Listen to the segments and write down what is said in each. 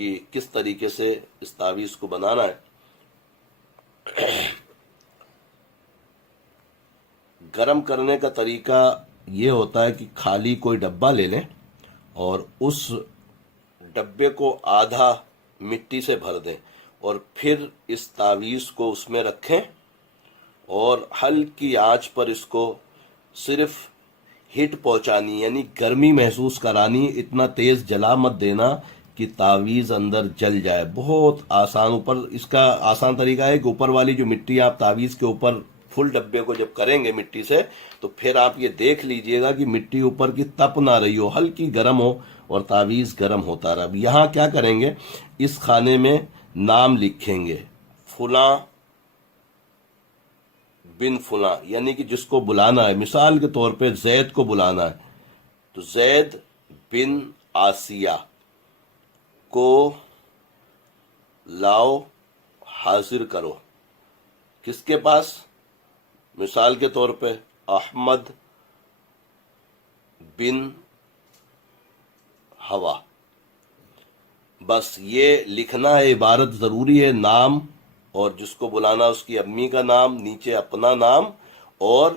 کہ کس طریقے سے اس تعویذ کو بنانا ہے۔ گرم کرنے کا طریقہ یہ ہوتا ہے کہ خالی کوئی ڈبہ لے لیں اور اس ڈبے کو آدھا مٹی سے بھر دیں اور پھر اس تعویذ کو اس میں رکھیں اور ہلکی آنچ پر اس کو صرف ہٹ پہنچانی، یعنی گرمی محسوس کرانی، اتنا تیز جلا مت دینا کہ تعویذ اندر جل جائے۔ بہت آسان، اوپر اس کا آسان طریقہ ہے کہ اوپر والی جو مٹی آپ تعویذ کے اوپر فل ڈبے کو جب کریں گے مٹی سے، تو پھر آپ یہ دیکھ لیجئے گا کہ مٹی اوپر کی تپ نہ رہی ہو، ہلکی گرم ہو اور تعویذ گرم ہوتا رہا۔ اب یہاں کیا کریں گے، اس خانے میں نام لکھیں گے، فلاں بن فلاں، یعنی کہ جس کو بلانا ہے۔ مثال کے طور پہ زید کو بلانا ہے تو زید بن آسیہ کو لاؤ، حاضر کرو۔ کس کے پاس؟ مثال کے طور پہ احمد بن ہوا۔ بس یہ لکھنا ہے، عبارت ضروری ہے، نام اور جس کو بلانا اس کی امی کا نام، نیچے اپنا نام اور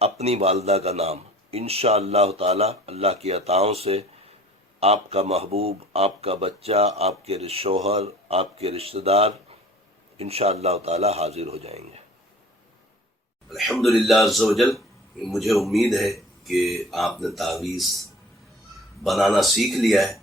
اپنی والدہ کا نام۔ انشاءاللہ تعالی اللہ کی عطاؤں سے آپ کا محبوب، آپ کا بچہ، آپ کے شوہر، آپ کے رشتہ دار انشاءاللہ تعالی حاضر ہو جائیں گے۔ الحمدللہ عز و جل، مجھے امید ہے کہ آپ نے تعویذ بنانا سیکھ لیا ہے۔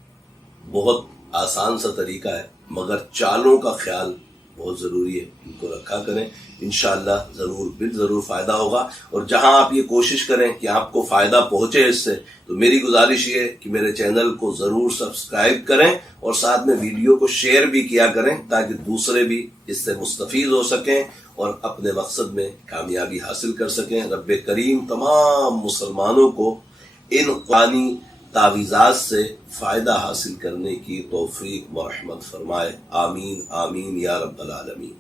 بہت آسان سا طریقہ ہے، مگر چالوں کا خیال بہت ضروری ہے، ان کو رکھا کریں، انشاءاللہ ضرور فائدہ ہوگا۔ اور جہاں آپ یہ کوشش کریں کہ آپ کو فائدہ پہنچے اس سے، تو میری گزارش یہ ہے کہ میرے چینل کو ضرور سبسکرائب کریں اور ساتھ میں ویڈیو کو شیئر بھی کیا کریں تاکہ دوسرے بھی اس سے مستفید ہو سکیں اور اپنے مقصد میں کامیابی حاصل کر سکیں۔ رب کریم تمام مسلمانوں کو ان قرآنی تعویذات سے فائدہ حاصل کرنے کی توفیق و رحمت فرمائے، آمین آمین یا رب العالمین۔